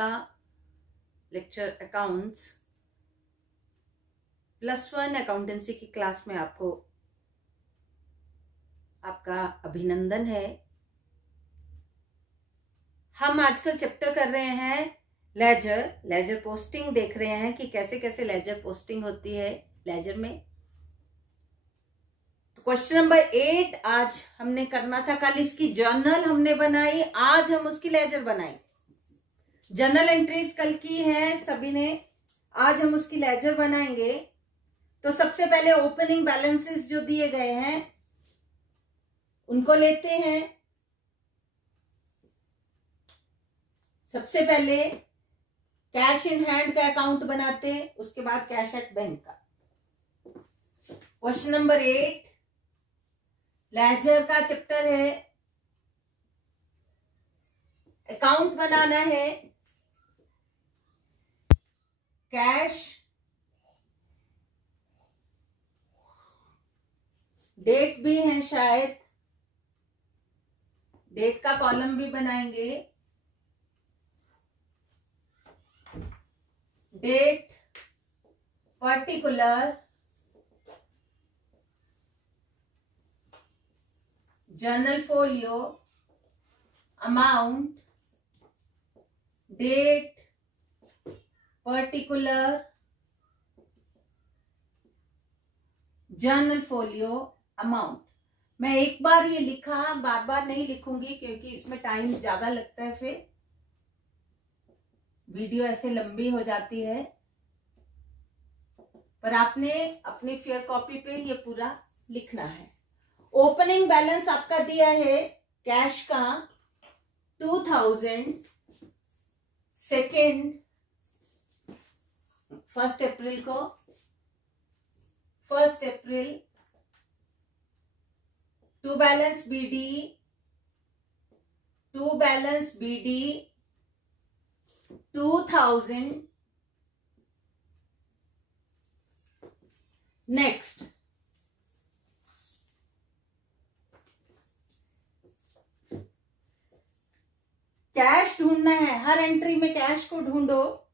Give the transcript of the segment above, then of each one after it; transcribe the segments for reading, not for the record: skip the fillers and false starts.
Gita lecture accounts +1 accountancy की class में आपका अभिनंदन है। हम आजकल चैप्टर कर रहे हैं लेजर पोस्टिंग, देख रहे हैं कि कैसे कैसे लेजर पोस्टिंग होती है लेजर में। तो क्वेश्चन नंबर 8 आज हमने करना था। कल इसकी जर्नल हमने बनाई, आज हम उसकी लेजर बनाएंगे। जर्नल एंट्रीज कल की है सभी ने, आज हम उसकी लेजर बनाएंगे। तो सबसे पहले ओपनिंग बैलेंसेस जो दिए गए हैं उनको लेते हैं। सबसे पहले कैश इन हैंड का अकाउंट बनाते, उसके बाद कैश एट बैंक का। क्वेश्चन नंबर 8 लेजर का चैप्टर है। अकाउंट बनाना है कैश, डेट भी है, शायद डेट का कॉलम भी बनाएंगे। Date, particular, journal folio, amount, date, particular, journal folio, amount. मैं एक बार ये लिखा, बार बार नहीं लिखूंगी क्योंकि इसमें टाइम ज्यादा लगता है, फिर वीडियो ऐसे लंबी हो जाती है। पर आपने अपनी फेयर कॉपी पे ये पूरा लिखना है। ओपनिंग बैलेंस आपका दिया है कैश का 2000 1 अप्रैल को, 1 अप्रैल। To balance BD 2000। Next cash ढूंढना है, हर एंट्री में कैश को ढूंढो।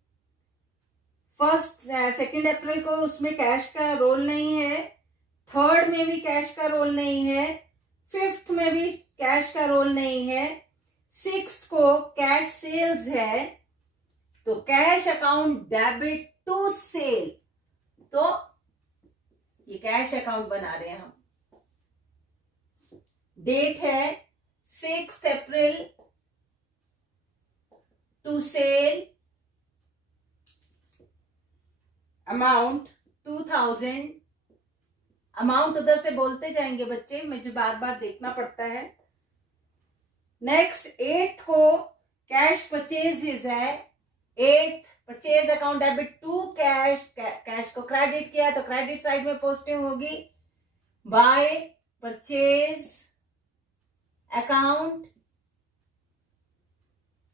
2 अप्रैल को उसमें कैश का रोल नहीं है, 3rd में भी कैश का रोल नहीं है, 5th में भी कैश का रोल नहीं है, 6th को कैश सेल्स है। तो cash account debit to sale, तो ये कैश अकाउंट बना रहे हैं हम। डेट है 6 अप्रैल टू सेल, अमाउंट 2000। अमाउंट उधर से बोलते जाएंगे बच्चे, मुझे बार बार देखना पड़ता है। नेक्स्ट 8th को कैश परचेजेस है, 8th purchase account debit to cash, cash को क्रेडिट किया तो क्रेडिट साइड में पोस्टिंग होगी by purchase account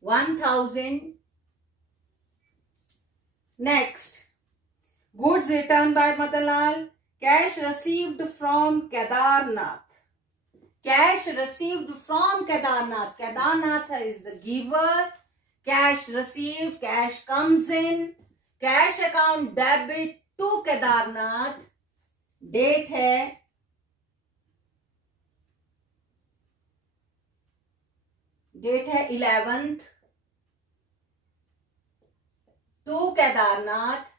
1000। Next goods return by Madanlal, cash received from Kedarnath, cash received from Kedarnath, Kedarnath is the giver, cash received, cash comes in, cash account debit to Kedarnath. Date है 11th to Kedarnath.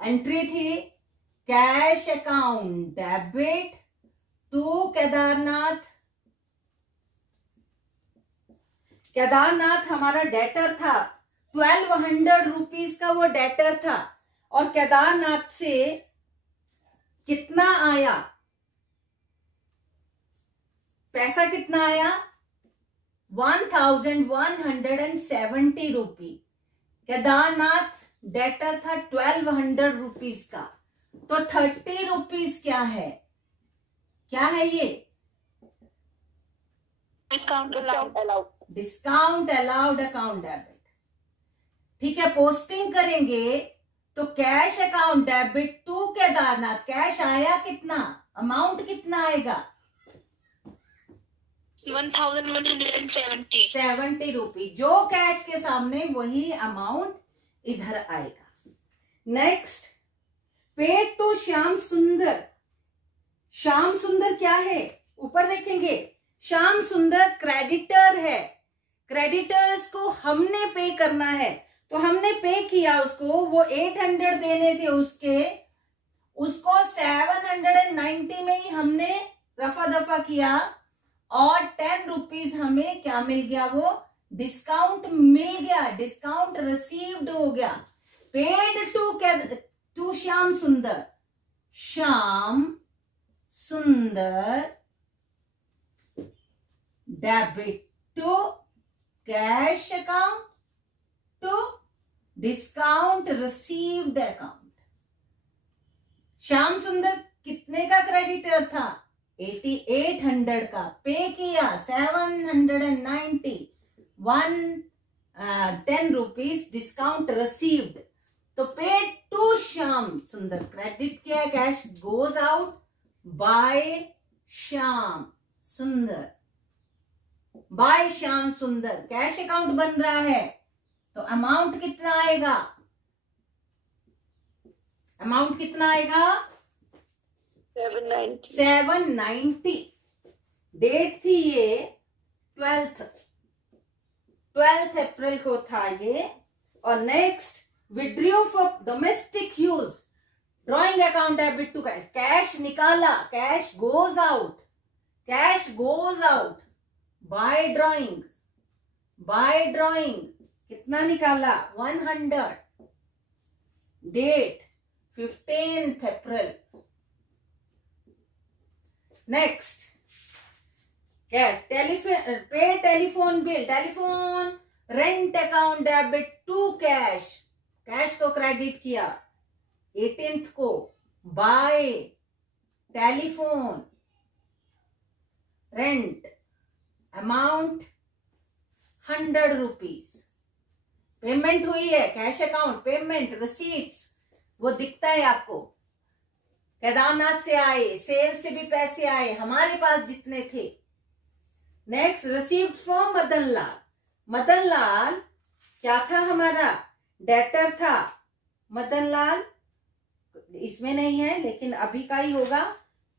Entry थी cash account debit to Kedarnath. Kedarnath हमारा debtor था, 1200 rupees का वो debtor था। और केदारनाथ से कितना आया, पैसा कितना आया 1170 रुपी। केदारनाथ डेटर था 1200 रुपीज का, तो 30 रुपीज क्या है, क्या है ये डिस्काउंट अलाउड अकाउंट डेबिट। ठीक है, पोस्टिंग करेंगे तो cash account debit to Kedarnath, cash आया कितना, अमाउंट कितना आएगा 70 रुपी। जो कैश के सामने वही अमाउंट इधर आएगा। Next, paid to Shyam Sundar. Shyam सुंदर क्या है, ऊपर देखेंगे, श्याम सुंदर क्रेडिटर है। क्रेडिटर्स को हमने पे करना है, तो हमने पे किया उसको, वो 800 देने थे उसको 790 में ही हमने रफा दफा किया और 10 रुपीज हमें क्या मिल गया, वो डिस्काउंट मिल गया, डिस्काउंट रिसीव्ड हो गया। Paid to Shyam Sundar, Shyam Sundar debit to cash account to discount received account. Shyam Sundar कितने का क्रेडिटर था, 8800 का, पे किया 790, 10 रुपीज डिस्काउंट रिसीव्ड, तो पेड टू श्याम सुंदर, क्रेडिट किया, cash goes out bye Shyam सुंदर, बाय श्याम सुंदर, कैश अकाउंट बन रहा है, तो अमाउंट कितना आएगा, अमाउंट कितना आएगा 790। डेट थी ये 12th अप्रैल को था ये। और next, withdraw for domestic use, drawing account debit to cash, cash निकाला, cash goes out, cash goes out by drawing, by drawing कितना निकाला 100, डेट 15th अप्रैल। नेक्स्ट, क्या, pay telephone bill, telephone rent account debit to cash, cash को credit किया 18th को by telephone rent, amount 100 rupees. Payment हुई है, cash account, payment receipts वो दिखता है आपको, केदारनाथ से आए, सेल से भी पैसे आए, हमारे पास जितने थे। Next, received from Madan Lal, Madan लाल क्या था हमारा, डेटर था, मदन लाल इसमें नहीं है लेकिन अभी का ही होगा,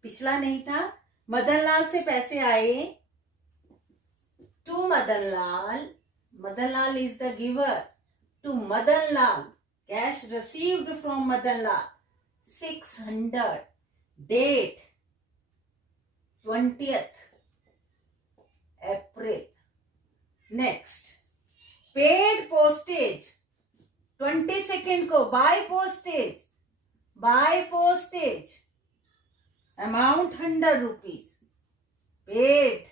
पिछला नहीं था। मदन लाल से पैसे आए to Madan Lal, Madan Lal is the giver, to Madan Lal, cash received from Madan Lal 600, date 20th April. Next, paid postage 22nd को, by postage, by postage amount 100 rupees, paid,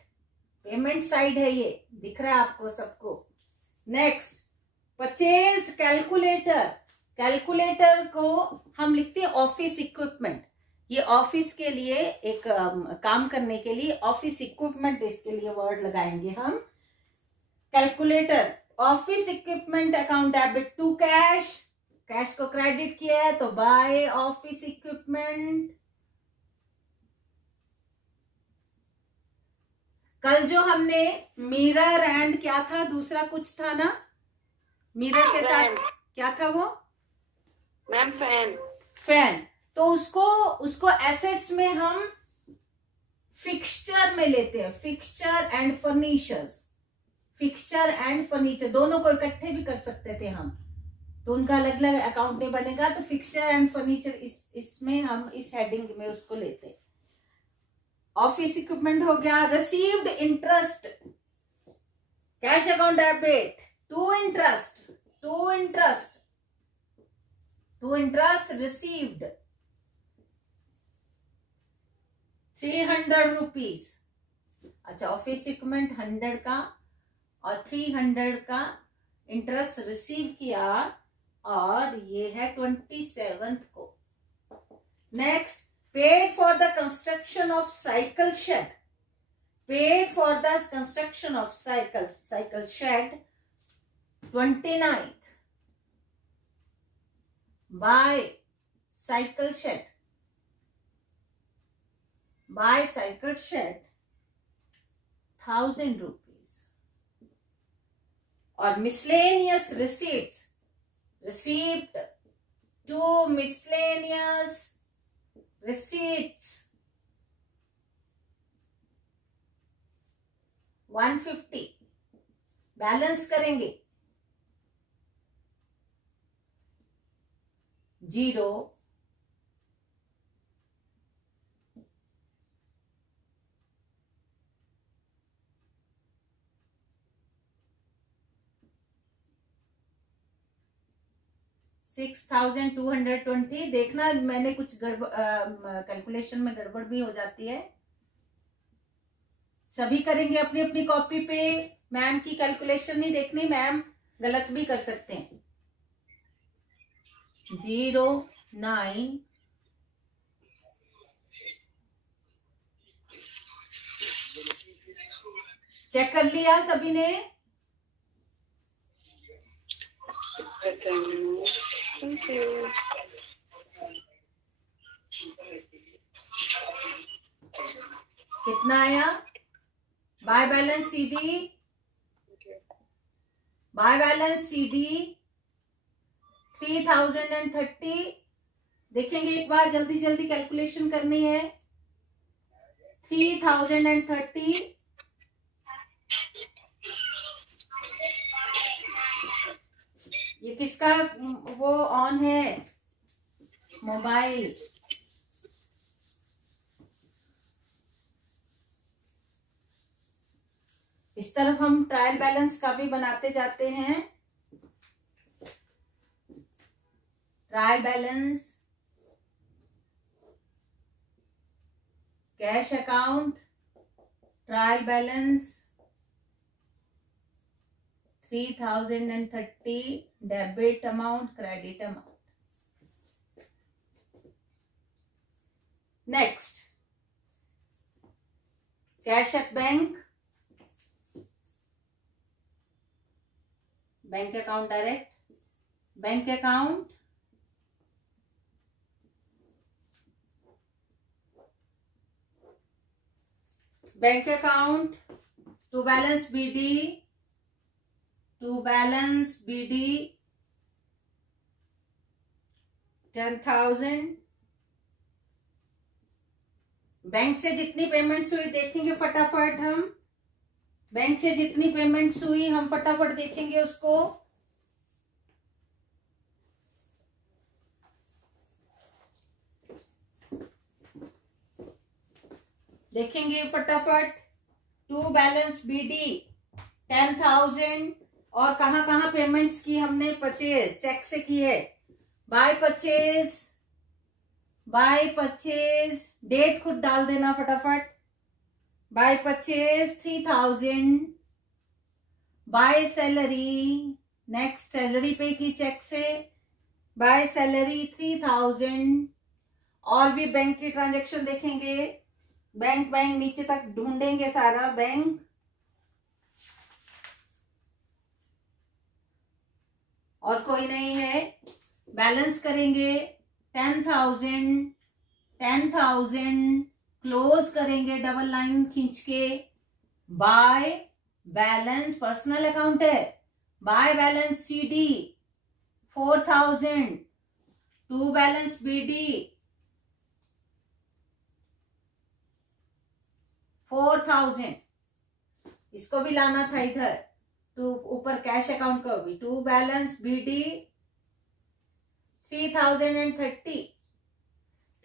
payment side है ये, दिख रहा है आपको सबको। नेक्स्ट, परचेज्ड कैलकुलेटर, कैलकुलेटर को हम लिखते हैं ऑफिस इक्विपमेंट, ये ऑफिस के लिए एक काम करने के लिए ऑफिस इक्विपमेंट, इसके लिए वर्ड लगाएंगे हम calculator. Office equipment account debit to cash, cash को क्रेडिट किया है तो बाय ऑफिस इक्विपमेंट। कल जो हमने मिरर एंड क्या था, दूसरा कुछ था ना, मिरर के साथ क्या था वो मैम, फैन, फैन, तो उसको एसेट्स में हम फिक्सचर में लेते हैं, fixture and furnitures, fixture and furniture दोनों को इकट्ठे भी कर सकते थे हम, तो उनका अलग अलग अकाउंट नहीं बनेगा, तो फिक्सचर एंड फर्नीचर इसमें हम इस हेडिंग में उसको लेते हैं। ऑफिस इक्विपमेंट हो गया। Received interest, cash account debit to interest, to interest, to interest received 300 rupees. अच्छा, ऑफिस इक्विपमेंट 100 का और 300 का इंटरेस्ट रिसीव किया, और ये है 27th को। Next, paid for the construction of cycle shed, paid for the construction of cycle shed 29th, by cycle shed, by cycle shed ₹1000। और miscellaneous receipt to miscellaneous receipts 150। Balance करेंगे 0 6220। देखना मैंने कुछ कैलकुलेशन में गड़बड़ भी हो जाती है। सभी करेंगे अपनी अपनी कॉपी पे। मैम की कैलकुलेशन नहीं देखनी, मैम गलत भी कर सकते हैं। 09 चेक कर लिया सभी ने? कितना आया? Bye balance CD 3030। देखेंगे एक बार, जल्दी जल्दी कैलकुलेशन करनी है। 3030 ये किसका वो ऑन है? मोबाइल। इस तरफ हम ट्रायल बैलेंस का भी बनाते जाते हैं। Trial balance, cash account, trial balance 3030, debit amount, credit amount. Next, cash at bank, bank account direct, bank account, bank account to balance BD 10,000। Bank से जितनी पेमेंट्स हुई देखेंगे फटाफट हम। बैंक से जितनी पेमेंट्स हुई हम फटाफट देखेंगे उसको। देखेंगे फटाफट। To balance BD 10,000। और कहां कहां पेमेंट्स की हमने? परचेज, चेक से की है। बाय परचेज डेट खुद डाल देना फटाफट। By purchase 3000। By salary, next salary पे की चेक से। By salary 3000। और भी बैंक की ट्रांजैक्शन देखेंगे। बैंक नीचे तक ढूंढेंगे सारा बैंक। और कोई नहीं है। बैलेंस करेंगे 10,000 क्लोज करेंगे डबल लाइन खींच के। बाय बैलेंस पर्सनल अकाउंट है। By balance CD 4,000। To balance BD 4,000। इसको भी लाना था इधर, टू ऊपर कैश अकाउंट को भी। To balance BD 3030।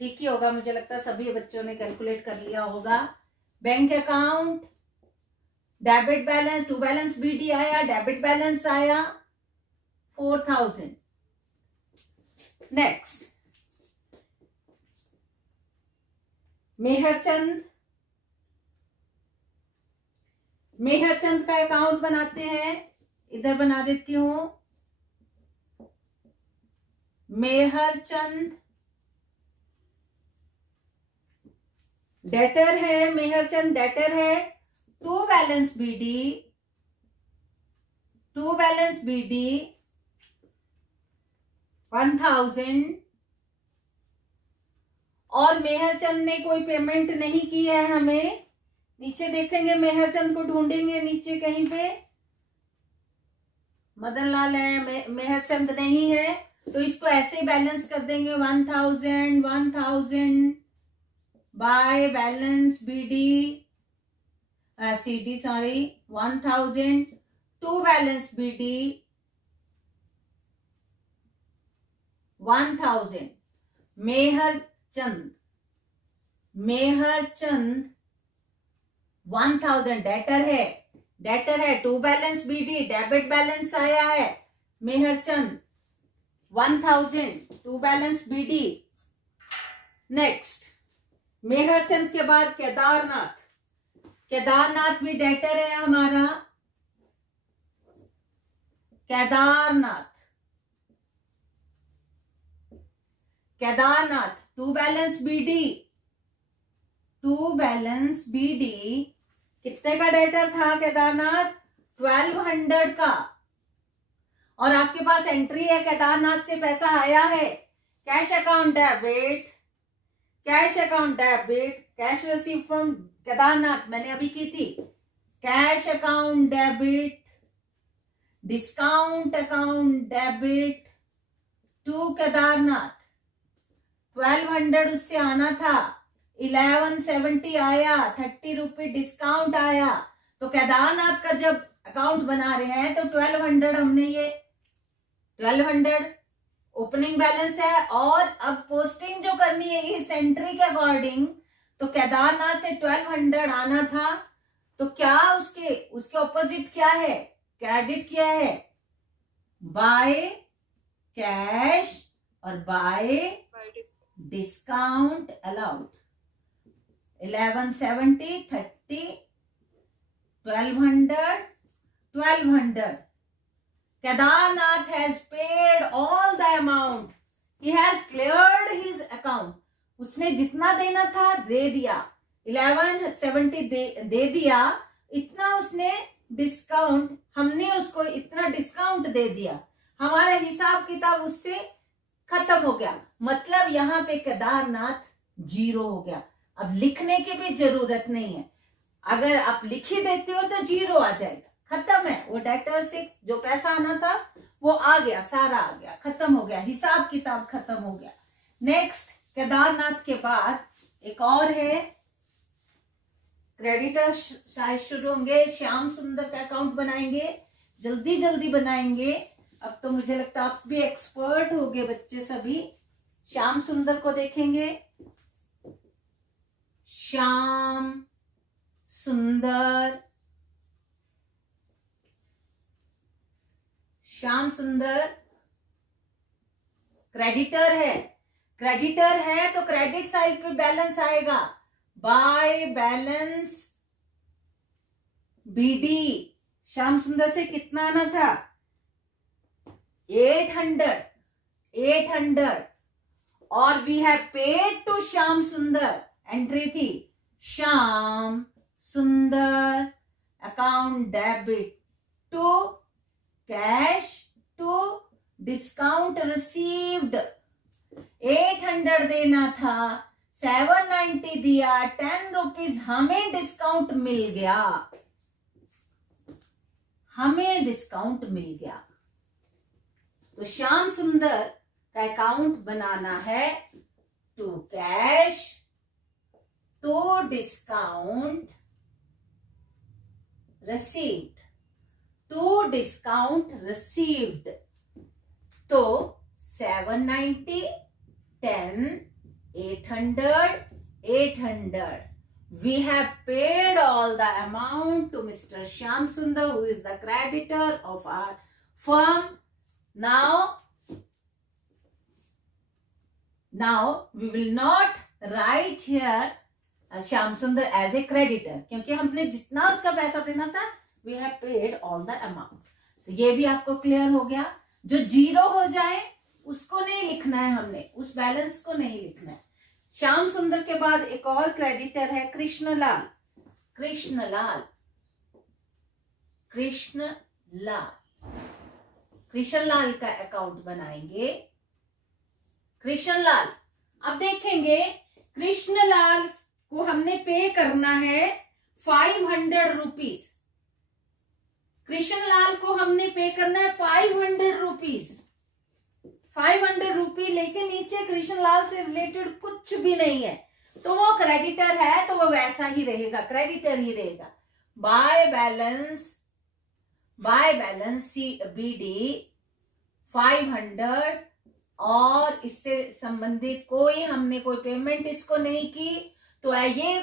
ठीक ही होगा, मुझे लगता है सभी बच्चों ने कैलकुलेट कर लिया होगा। Bank account, debit balance, to balance BD आया, डेबिट बैलेंस आया 4,000। नेक्स्ट, मेहरचंद का अकाउंट बनाते हैं। इधर बना देती हूं। मेहरचंद डेटर है, मेहरचंद डेटर है। To balance BD 1,000। और मेहरचंद ने कोई पेमेंट नहीं की है हमें। नीचे देखेंगे, मेहरचंद को ढूंढेंगे नीचे कहीं पे, मदन लाल है, मेहरचंद नहीं है, तो इसको ऐसे बैलेंस कर देंगे 1000 by balance BD CD, sorry 1000 to balance BD 1000 Meharchand 1000 debtor है to balance BD, debit balance आया है, Meharchand 1000 to balance BD. Next Meharchand के बाद केदारनाथ भी डेटर है हमारा, केदारनाथ टू बैलेंस बीडी कितने का डेटर था केदारनाथ? 1200 का। और आपके पास एंट्री है, केदारनाथ से पैसा आया है, cash account debit, cash receive from Kedarnath, मैंने अभी की थी, cash account debit, discount account debit to Kedarnath, 1200 उससे आना था, 1170 आया, 30 रुपये डिस्काउंट आया। तो केदारनाथ का जब अकाउंट बना रहे हैं तो 1200 हमने ये 1200 ओपनिंग बैलेंस है, और अब पोस्टिंग जो करनी है इस एंट्री के अकॉर्डिंग, तो केदारनाथ से 1200 आना था, तो क्या उसके ऑपोजिट क्या है? क्रेडिट किया है, बाय कैश और bye discount allowed. 1170 30 1200 Kedarnath has paid all the amount. He has cleared his account. उसने जितना देना था दे दिया, 1170 दे दिया, इतना उसने डिस्काउंट, हमने उसको इतना डिस्काउंट दे दिया, हमारा हिसाब किताब उससे खत्म हो गया। मतलब यहाँ पे केदारनाथ 0 हो गया। अब लिखने की भी जरूरत नहीं है, अगर आप लिख ही देते हो तो 0 आ जाएगा, खत्म है। वो डेटर से जो पैसा आना था वो आ गया, सारा आ गया, खत्म हो गया, हिसाब किताब खत्म हो गया। नेक्स्ट केदारनाथ के बाद एक और है, क्रेडिटर शायद शुरू होंगे, श्याम सुंदर का अकाउंट बनाएंगे, जल्दी जल्दी बनाएंगे। अब तो मुझे लगता है आप भी एक्सपर्ट हो गए बच्चे सभी। श्याम सुंदर को देखेंगे, श्याम सुंदर, श्याम सुंदर क्रेडिटर है तो क्रेडिट साइड पे बैलेंस आएगा, by balance BD. Shyam Sundar से कितना आना था? 800 और we have paid to Shyam Sundar, entry थी Shyam Sundar account debit to cash to discount received. 800 देना था, 790 दिया, 10 रुपीज हमें डिस्काउंट मिल गया, तो श्याम सुंदर का अकाउंट बनाना है to cash to discount received, तो 790 10 800 we have paid all the amount to Mr. Shyam Sundar, who is the creditor of our firm. Now we will not write here Shyam Sundar as a creditor, क्योंकि हमने जितना उसका पैसा देना था we have paid all the amount। तो ये भी आपको क्लियर हो गया। जो 0 हो जाए उसको नहीं लिखना है, हमने उस बैलेंस को नहीं लिखना है। श्याम सुंदर के बाद एक और क्रेडिटर है कृष्णलाल का अकाउंट बनाएंगे। कृष्णलाल, अब देखेंगे कृष्णलाल को हमने पे करना है 500 रुपीज। कृष्णलाल को हमने पे करना है 500 रुपीज। 500 रुपी, लेकिन नीचे कृष्णलाल से रिलेटेड कुछ भी नहीं है, तो वो क्रेडिटर है, तो वो वैसा ही रहेगा, क्रेडिटर ही रहेगा। बाय बैलेंस BD 500, और इससे संबंधित हमने कोई पेमेंट इसको नहीं की, तो ये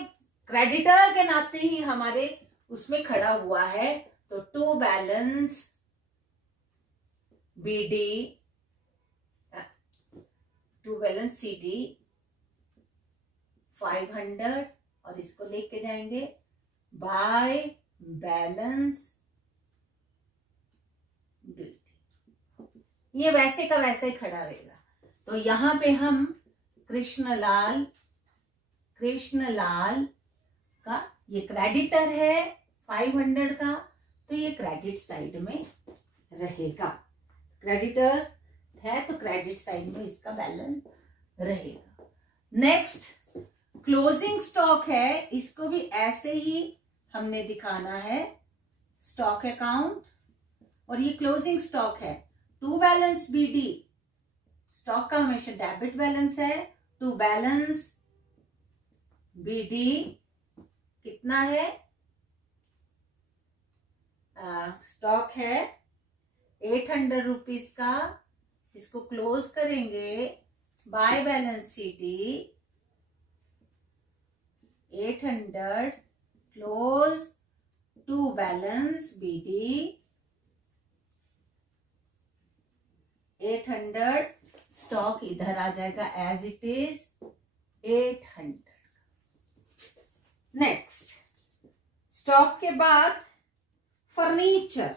क्रेडिटर के नाते ही हमारे उसमें खड़ा हुआ है। तो टू बैलेंस CD 500, और इसको लेके जाएंगे बाय बैलेंस BD। ये वैसे का वैसे ही खड़ा रहेगा। तो यहां पे हम कृष्णलाल का ये क्रेडिटर है 500 का, तो ये क्रेडिट साइड में रहेगा। क्रेडिटर है तो क्रेडिट साइड में इसका बैलेंस रहेगा। नेक्स्ट क्लोजिंग स्टॉक है, इसको भी ऐसे ही हमने दिखाना है, स्टॉक अकाउंट, और ये क्लोजिंग स्टॉक है। टू बैलेंस BD, स्टॉक का हमेशा डेबिट बैलेंस है। टू बैलेंस BD कितना है, स्टॉक है 800 रुपीज का, इसको क्लोज करेंगे by balance CD 800 close to balance BD 800, stock इधर आ जाएगा as it is 800। Next stock के बाद फर्नीचर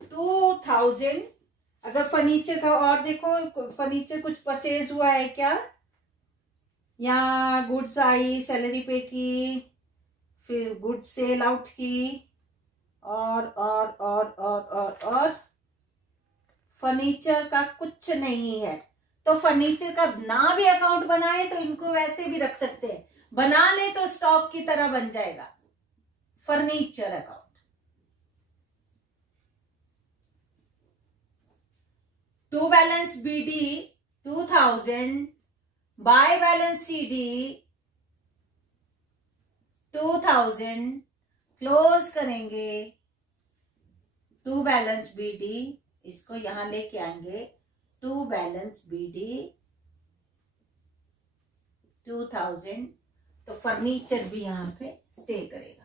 2000। अगर फर्नीचर का, और देखो फर्नीचर कुछ परचेज हुआ है क्या, या गुड्स आई, सैलरी पे की, फिर गुड्स सेल आउट की, और फर्नीचर का कुछ नहीं है, तो फर्नीचर का ना भी अकाउंट बनाए तो इनको वैसे भी रख सकते हैं, बना ले तो स्टॉक की तरह बन जाएगा furniture account. To balance BD 2000 by balance CD 2000 close करेंगे टू बैलेंस BD, इसको यहां लेके आएंगे टू बैलेंस BD 2000, तो फर्नीचर भी यहां पे स्टे करेगा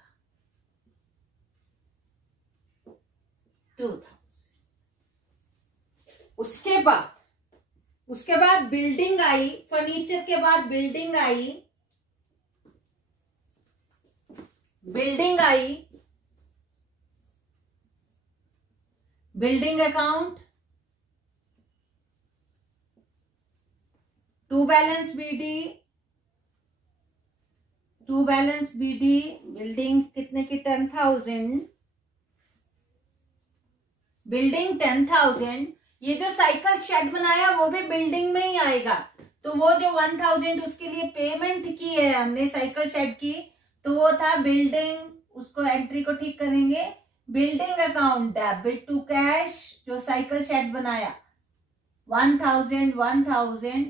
2000। उसके बाद बिल्डिंग आई, फर्नीचर के बाद बिल्डिंग आई, building account to balance BD building कितने की 10,000, बिल्डिंग 10,000। ये जो साइकिल शेड बनाया वो भी बिल्डिंग में ही आएगा, तो वो जो 1000 उसके लिए पेमेंट की है हमने साइकिल शेड की, तो वो था बिल्डिंग, उसको एंट्री को ठीक करेंगे building account debit to cash, जो साइकिल शेड बनाया 1000,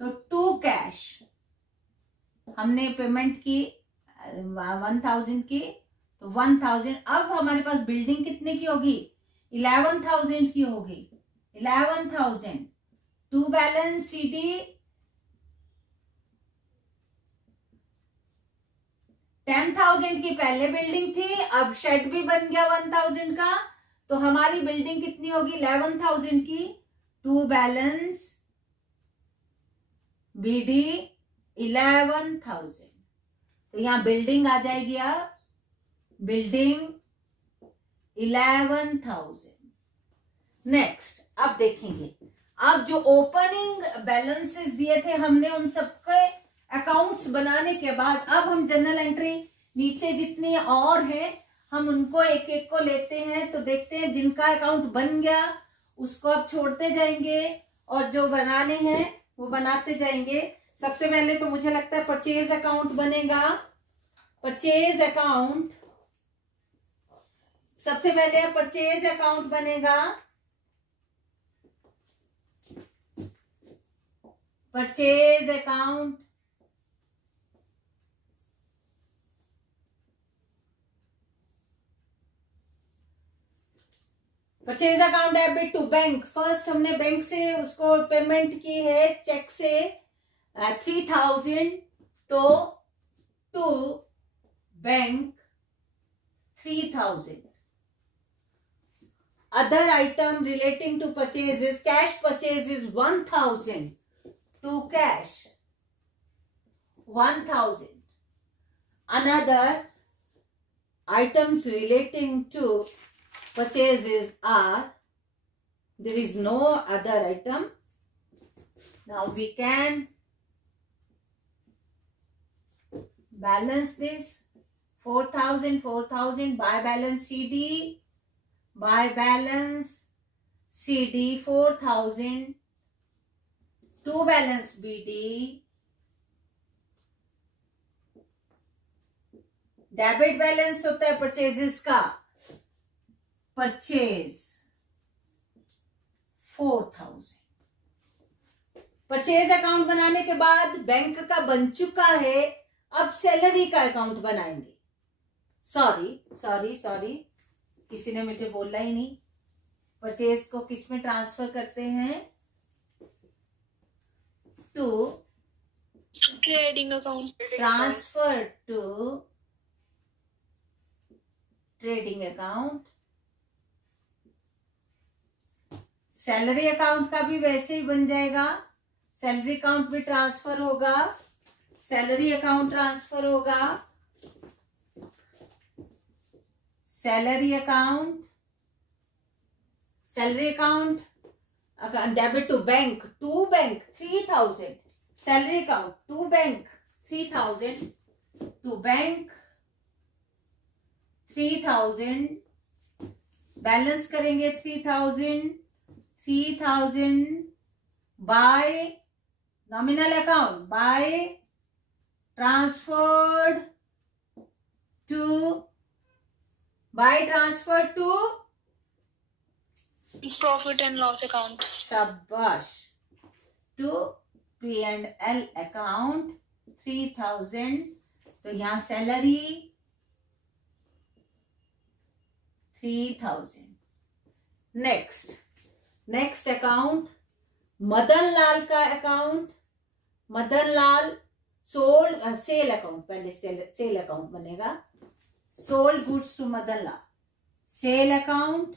तो टू कैश हमने पेमेंट की 1000 की, तो 1000। अब हमारे पास बिल्डिंग कितने की होगी, 11,000 की होगी, 11,000 टू बैलेंस CD 10,000 की पहले बिल्डिंग थी, अब शेड भी बन गया 1000 का, तो हमारी बिल्डिंग कितनी होगी 11,000 की, टू बैलेंस BD 11,000, तो यहां बिल्डिंग आ जाएगी, अब बिल्डिंग 11,000। नेक्स्ट अब देखेंगे, अब जो ओपनिंग बैलेंसेस दिए थे हमने उन सबके अकाउंट्स बनाने के बाद, अब हम जनरल एंट्री नीचे जितनी और है हम उनको एक एक को लेते हैं, तो देखते हैं जिनका अकाउंट बन गया उसको अब छोड़ते जाएंगे, और जो बनाने हैं वो बनाते जाएंगे। सबसे पहले तो मुझे लगता है परचेज अकाउंट बनेगा। परचेज अकाउंट, सबसे पहले परचेज अकाउंट बनेगा। Purchase account, purchase account debit to bank. First हमने बैंक से उसको पेमेंट की है चेक से 3000, तो to bank 3000। Other item relating to purchases, cash purchases 1000 to cash 1000. Another items relating to purchases are, there is no other item. Now we can balance this 4000 buy balance CD, buy balance CD 4000, to balance BD, debit balance होता है purchases का, purchase 4000। Purchase account बनाने के बाद bank का बन चुका है, अब सैलरी का अकाउंट बनाएंगे। सॉरी, किसी ने मुझे बोला ही नहीं। परचेज को किस में ट्रांसफर करते हैं? To trading account, transfer to trading account. Salary account का भी वैसे ही बन जाएगा, सैलरी अकाउंट भी ट्रांसफर होगा, सैलरी अकाउंट ट्रांसफर होगा, salary account debit to bank 3000, salary account to bank 3000, to bank 3000, balance करेंगे 3000 by nominal account, by transferred to profit and loss account, शाबाश, टू P&L अकाउंट 3000। तो यहां salary 3000। Next account Madan Lal का account, Madan Lal sold sale account, पहले sale account बनेगा, sold goods to Madan Lal, sale account,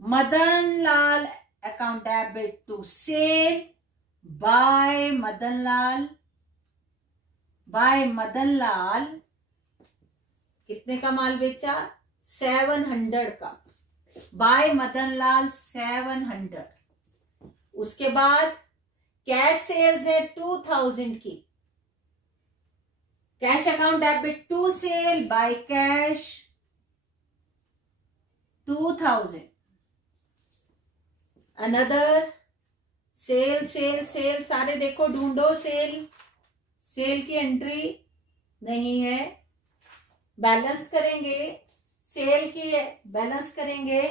Madan Lal account debit to sale by Madan Lal कितने का माल बेचा? 700 का, बाय मदन लाल 700। उसके बाद कैश सेल्स है 2000 की, cash account debit to sale by cash 2000। Another sale, सारे देखो ढूंढो, सेल की एंट्री नहीं है, बैलेंस करेंगे, सेल की बैलेंस करेंगे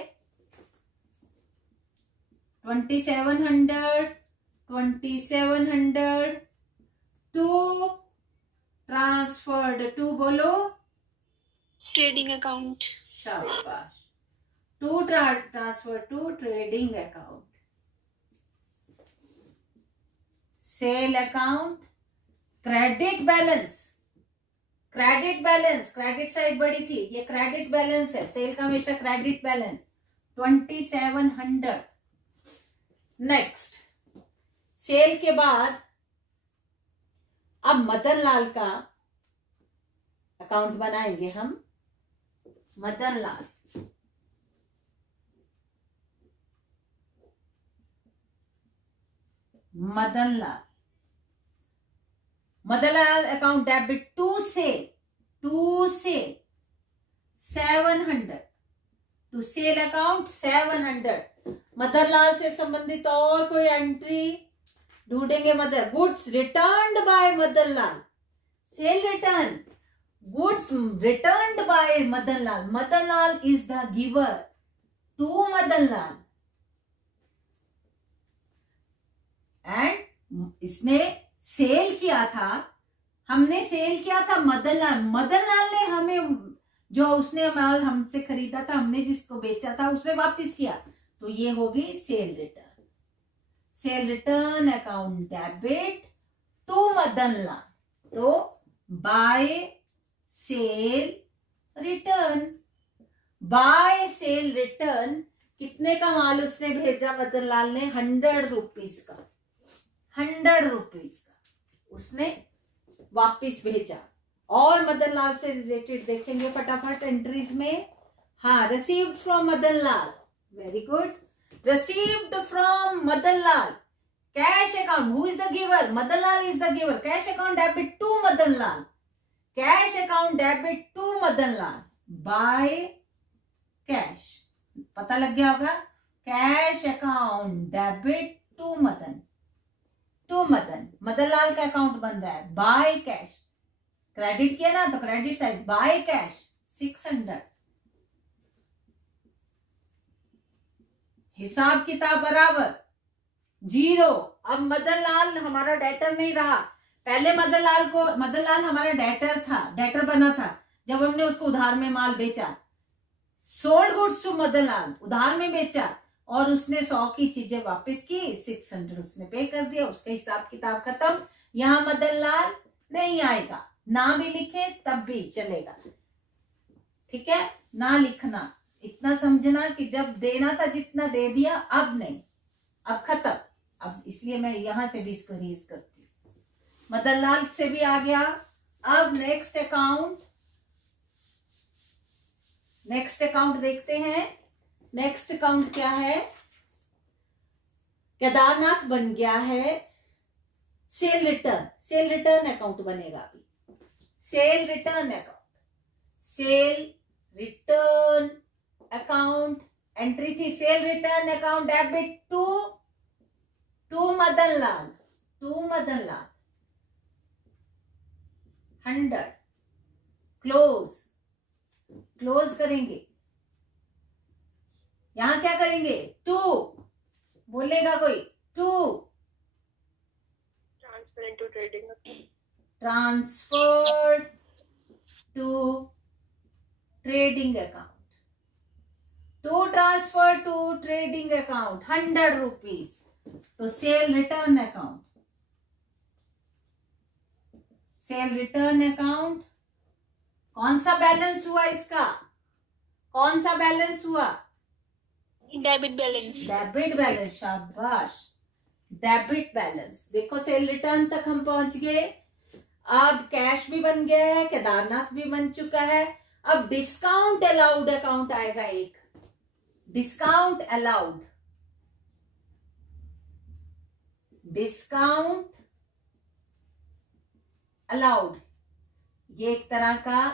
2700 टू ट्रांसफर्ड टू, बोलो ट्रेडिंग अकाउंट, शाबाश, to transfer to trading account. Sale account, credit balance, credit side बड़ी थी, ये क्रेडिट बैलेंस है, सेल का हमेशा क्रेडिट बैलेंस 2700। नेक्स्ट सेल के बाद अब मदन लाल का अकाउंट बनाएंगे हम, Madan Lal account debit to sale 700, to sale account 700। Madan Lal से संबंधित और कोई एंट्री ढूंढेंगे मदर। Goods returned by Madanlal, sale return, goods returned by Madanlal, Madanlal is the giver to Madanlal, and इसने सेल किया था, हमने सेल किया था मदनलाल, मदनलाल ने हमें जो उसने माल हमसे खरीदा था, हमने जिसको बेचा था उसने वापस किया, तो ये होगी sale return. Sale return account debit to Madanlal, तो by sale return, by sale return कितने का माल उसने भेजा मदनलाल ने? 100 रुपीज का, 100 रुपीज का उसने वापिस भेजा। और मदनलाल से रिलेटेड देखेंगे फटाफट एंट्रीज में। हाँ, received from Madanlal, very good, received from Madanlal, cash account, who is the giver? Madanlal is the giver, cash account debit to Madanlal, cash account debit to Madanlal by cash, पता लग गया होगा, cash account debit to Madan, to Madan, Madanlal का account बन रहा है by cash, credit किया ना तो क्रेडिट साइड, बाय कैश 600, हिसाब किताब बराबर 0। अब मदनलाल हमारा डेटर नहीं रहा, पहले मदनलाल हमारा डेटर था, डेटर बना था जब हमने उसको उधार में माल बेचा, सोल्ड गुड्स टू मदनलाल, उधार में बेचा, और उसने 100 की चीजें वापस की, 600 उसने पे कर दिया, उसका हिसाब किताब खत्म। यहां मदनलाल नहीं आएगा, ना भी लिखे तब भी चलेगा, ठीक है, ना लिखना, इतना समझना कि जब देना था जितना दे दिया, अब नहीं, अब खत्म, अब इसलिए मैं यहां से भी इसको रीज करती हूँ। मदनलाल से भी आ गया। अब नेक्स्ट अकाउंट देखते हैं। नेक्स्ट अकाउंट क्या है? केदारनाथ बन गया है सेल रिटर्न अकाउंट बनेगा अभी, सेल रिटर्न अकाउंट एंट्री थी, sale return account debit to Madanlal 100, close करेंगे। यहां क्या करेंगे? टू बोलेगा कोई, to transfer to trading account, transfer to trading account, to transfer to trading account 100 rupees, तो सेल रिटर्न अकाउंट कौन सा बैलेंस हुआ इसका? कौन सा बैलेंस हुआ? डेबिट बैलेंस, शाबाश, डेबिट बैलेंस। देखो सेल रिटर्न तक हम पहुंच गए, अब कैश भी बन गया है, केदारनाथ भी बन चुका है। अब डिस्काउंट अलाउड अकाउंट आएगा, एक डिस्काउंट अलाउड ये एक तरह का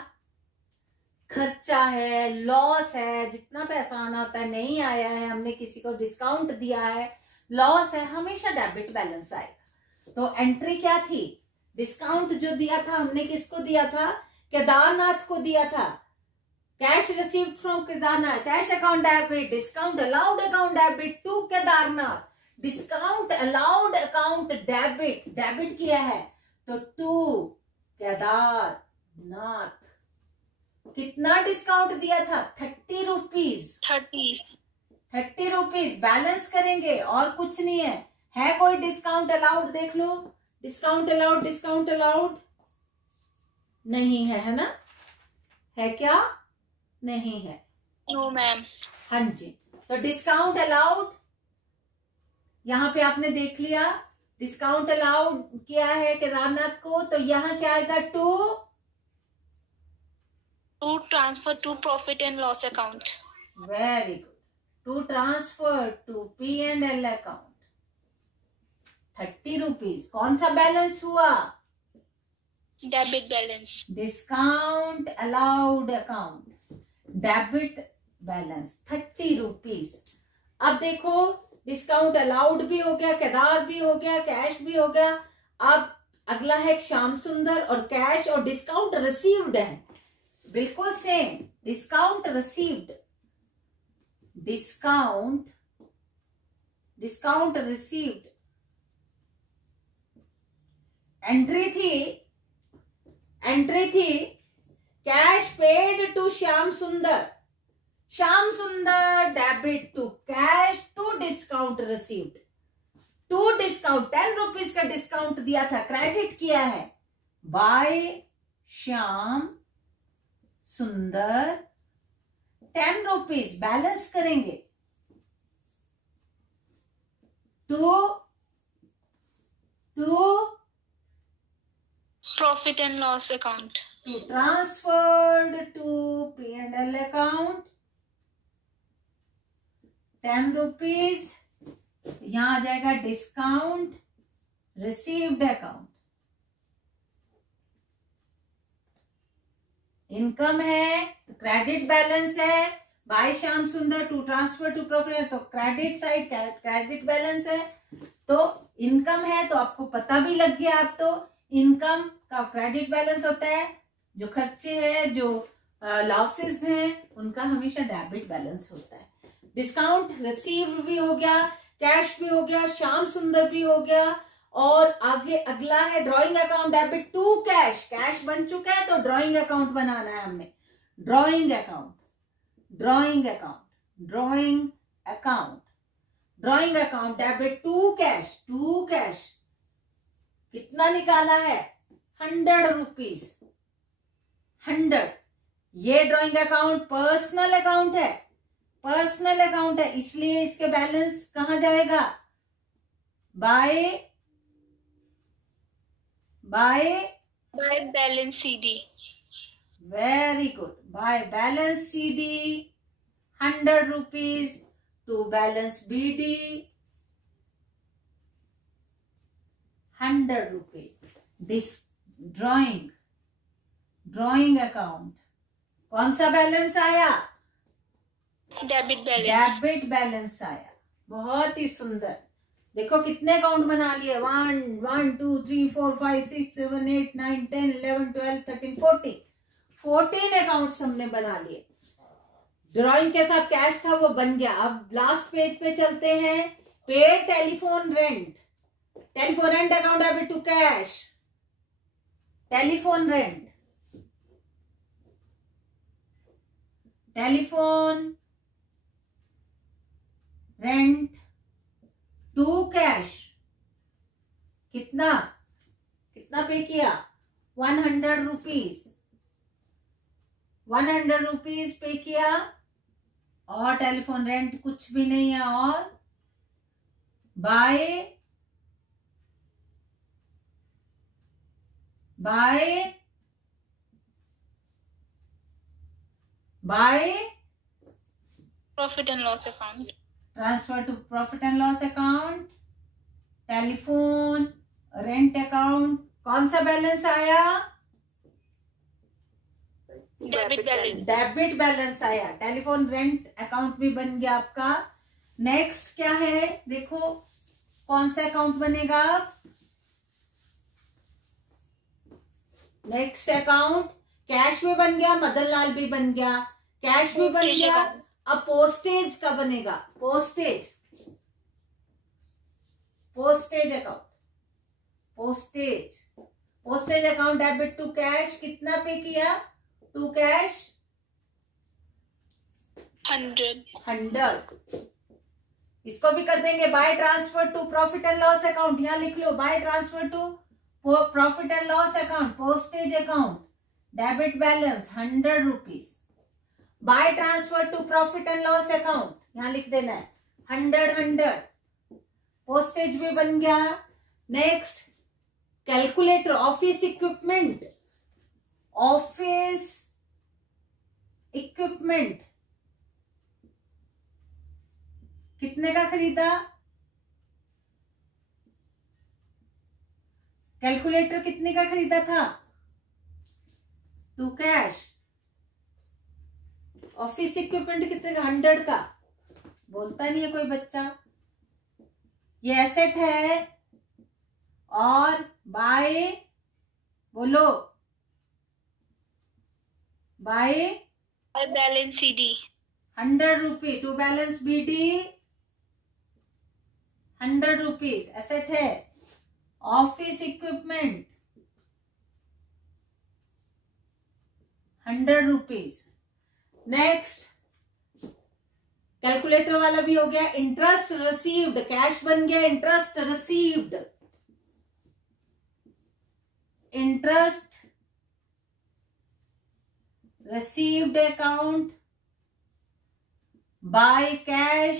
खर्चा है, लॉस है, जितना पैसा आना होता है नहीं आया है, हमने किसी को डिस्काउंट दिया है, लॉस है, हमेशा डेबिट बैलेंस आएगा। तो एंट्री क्या थी? डिस्काउंट जो दिया था हमने किसको दिया था? केदारनाथ को दिया था। Cash received from Kedarnath, cash account debit, discount allowed account debit to Kedarnath, discount allowed account debit किया है तो टू केदारनाथ। कितना डिस्काउंट दिया था? 30 रुपीज, 30 रुपीज बैलेंस करेंगे और कुछ नहीं है कोई डिस्काउंट अलाउड? देख लो, डिस्काउंट अलाउड नहीं है ना? है क्या? नहीं है, नो मैम। हाँ जी, तो डिस्काउंट अलाउड यहां पे आपने देख लिया, डिस्काउंट अलाउड किया है केदारनाथ को, तो यहां क्या आएगा? To transfer to profit and loss account, very good, to transfer to P&L account 30 rupees. कौन सा बैलेंस हुआ? Debit balance, discount allowed account debit balance 30 rupees. अब देखो डिस्काउंट अलाउड भी हो गया, केदार भी हो गया, कैश भी हो गया। अब अगला है श्याम सुंदर, और कैश और डिस्काउंट रिसीव्ड है, बिल्कुल same. Discount received, discount received. Entry थी cash paid to Shyam Sundar, Shyam Sundar debit to cash to discount received. To discount 10 rupees का डिस्काउंट दिया था, क्रेडिट किया है by Shyam Sundar 10 rupees, balance करेंगे to Profit and loss account. to transferred to P&L account 10 rupees. यहां आ जाएगा discount received account. Income है तो क्रेडिट बैलेंस है, बाय श्याम सुंदर टू ट्रांसफर टू प्रॉफिट, तो क्रेडिट साइड क्रेडिट बैलेंस है। तो इनकम है तो आपको पता भी लग गया, अब तो इनकम का क्रेडिट बैलेंस होता है, जो खर्चे हैं, जो लॉसेस हैं, उनका हमेशा डेबिट बैलेंस होता है। डिस्काउंट रिसीव्ड भी हो गया, कैश भी हो गया, श्याम सुंदर भी हो गया, और आगे अगला है drawing account debit to cash. Cash बन चुका है तो ड्रॉइंग अकाउंट बनाना है हमने, drawing account debit to cash. कितना निकाला है? 100 रुपीज। 100। ये ड्रॉइंग अकाउंट पर्सनल अकाउंट है, इसलिए इसके बैलेंस कहां जाएगा? By balance CD. Very good, by balance CD 100 rupees to balance BD 100 rupees. This drawing account कौन सा बैलेंस आया? डेबिट बैलेंस आया। बहुत ही सुंदर। देखो कितने अकाउंट बना लिए, 1 1 2 3 4 5 6 7 8 9 10 11 12 13 14 अकाउंट्स हमने बना लिए। ड्राइंग के साथ कैश था वो बन गया। अब लास्ट पेज पे चलते हैं। Paid telephone rent account debit to cash. Telephone rent to cash. कितना पे किया? 100 रुपीज। 100 रुपीज पे किया, और टेलीफोन रेंट कुछ भी नहीं है। और by profit and loss account. Transfer to profit and loss account, telephone rent account. कौन सा बैलेंस आया? डेबिट बैलेंस आया। टेलीफोन रेंट अकाउंट भी बन गया आपका। नेक्स्ट क्या है? देखो कौन सा अकाउंट बनेगा? नेक्स्ट अकाउंट कैश भी बन गया, मदन लाल भी बन गया, कैश भी बन गया। अब पोस्टेज का बनेगा। Postage account. Postage account debit to cash. कितना पे किया? To cash 100। इसको भी कर देंगे by transfer to profit and loss account. यहां लिख लो, by transfer to profit and loss account, postage account, debit balance 100 rupees. By transfer to profit and loss account, यहां लिख देना है 100। पोस्टेज भी बन गया। नेक्स्ट कैलकुलेटर, ऑफिस इक्विपमेंट कितने का खरीदा? कैलकुलेटर कितने का खरीदा था? To cash. ऑफिस इक्विपमेंट कितने का? 100 का। बोलता नहीं है कोई बच्चा। ये एसेट है और बाय बोलो by balance CD 100 rupees to balance BD 100 rupees asset है। Office equipment 100 rupees. Next calculator वाला भी हो गया। इंटरेस्ट रिसीव्ड कैश बन गया interest received. Interest received account by cash.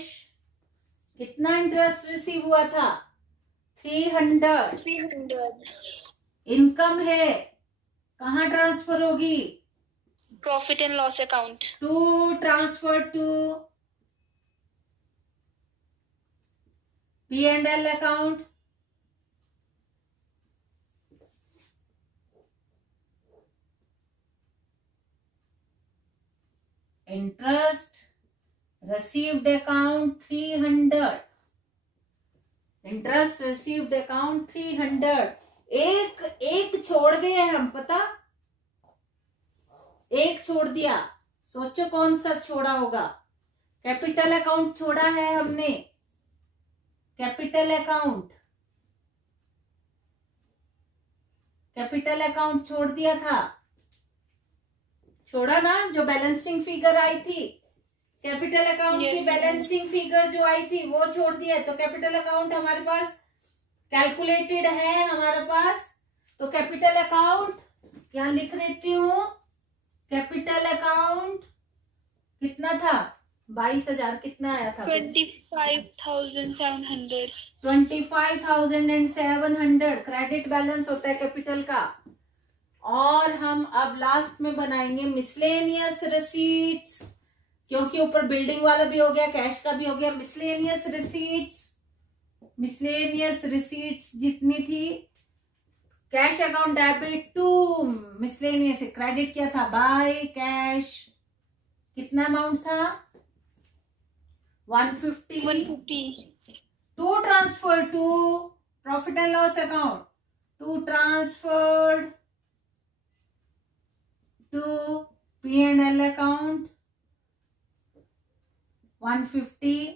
कितना इंटरेस्ट रिसीव हुआ था 300। इनकम है कहाँ ट्रांसफर होगी profit and loss account to transfer to P&L account. Interest received account 300। Interest received account 300। एक छोड़ गए हम पता, एक छोड़ दिया। सोचो कौन सा छोड़ा होगा। कैपिटल अकाउंट छोड़ा है हमने। कैपिटल अकाउंट छोड़ दिया था। छोड़ा ना, जो बैलेंसिंग फिगर आई थी कैपिटल अकाउंट की बैलेंसिंग फिगर जो आई थी वो छोड़ दिया। तो कैपिटल अकाउंट हमारे पास कैलकुलेटेड है हमारे पास। तो कैपिटल अकाउंट यहां लिख देती हूं। कैपिटल अकाउंट कितना था 22,000 कितना आया था 25,700। 25,700 क्रेडिट बैलेंस होता है कैपिटल का। और हम अब लास्ट में बनाएंगे मिसलेनियस रिसीट्स, क्योंकि ऊपर बिल्डिंग वाला भी हो गया कैश का भी हो गया। मिसलेनियस रिसीट्स जितनी थी cash account debit to miscellaneous credit किया था बाय कैश। कितना अमाउंट था 150 to transfer to profit and loss account to transferred to P&L account 150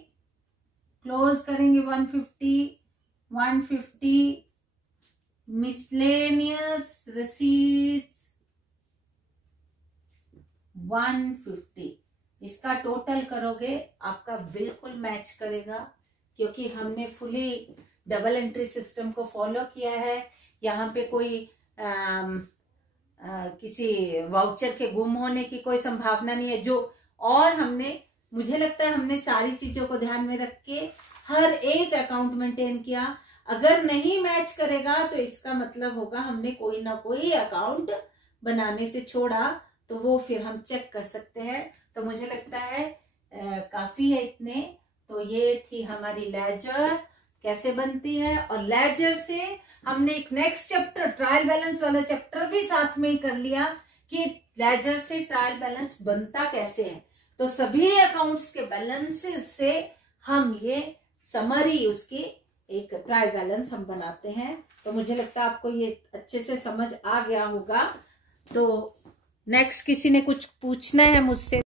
close करेंगे 150 मिसलेनियस रिसीट्स 150। इसका टोटल करोगे आपका बिल्कुल मैच करेगा, क्योंकि हमने फुली डबल एंट्री सिस्टम को फॉलो किया है। यहाँ पे कोई किसी वाउचर के गुम होने की कोई संभावना नहीं है। और मुझे लगता है हमने सारी चीजों को ध्यान में रख के हर एक अकाउंट मेंटेन किया। अगर नहीं मैच करेगा तो इसका मतलब होगा हमने कोई ना कोई अकाउंट बनाने से छोड़ा, तो वो फिर हम चेक कर सकते हैं। तो मुझे लगता है काफी है इतने। तो ये थी हमारी लेजर कैसे बनती है। और लेजर से हमने एक नेक्स्ट चैप्टर ट्रायल बैलेंस वाला चैप्टर भी साथ में ही कर लिया कि लेजर से ट्रायल बैलेंस बनता कैसे है। तो सभी अकाउंट्स के बैलेंसेस से हम ये समरी उसकी एक ट्रायल बैलेंस हम बनाते हैं। तो मुझे लगता है आपको ये अच्छे से समझ आ गया होगा। तो नेक्स्ट किसी ने कुछ पूछना है मुझसे।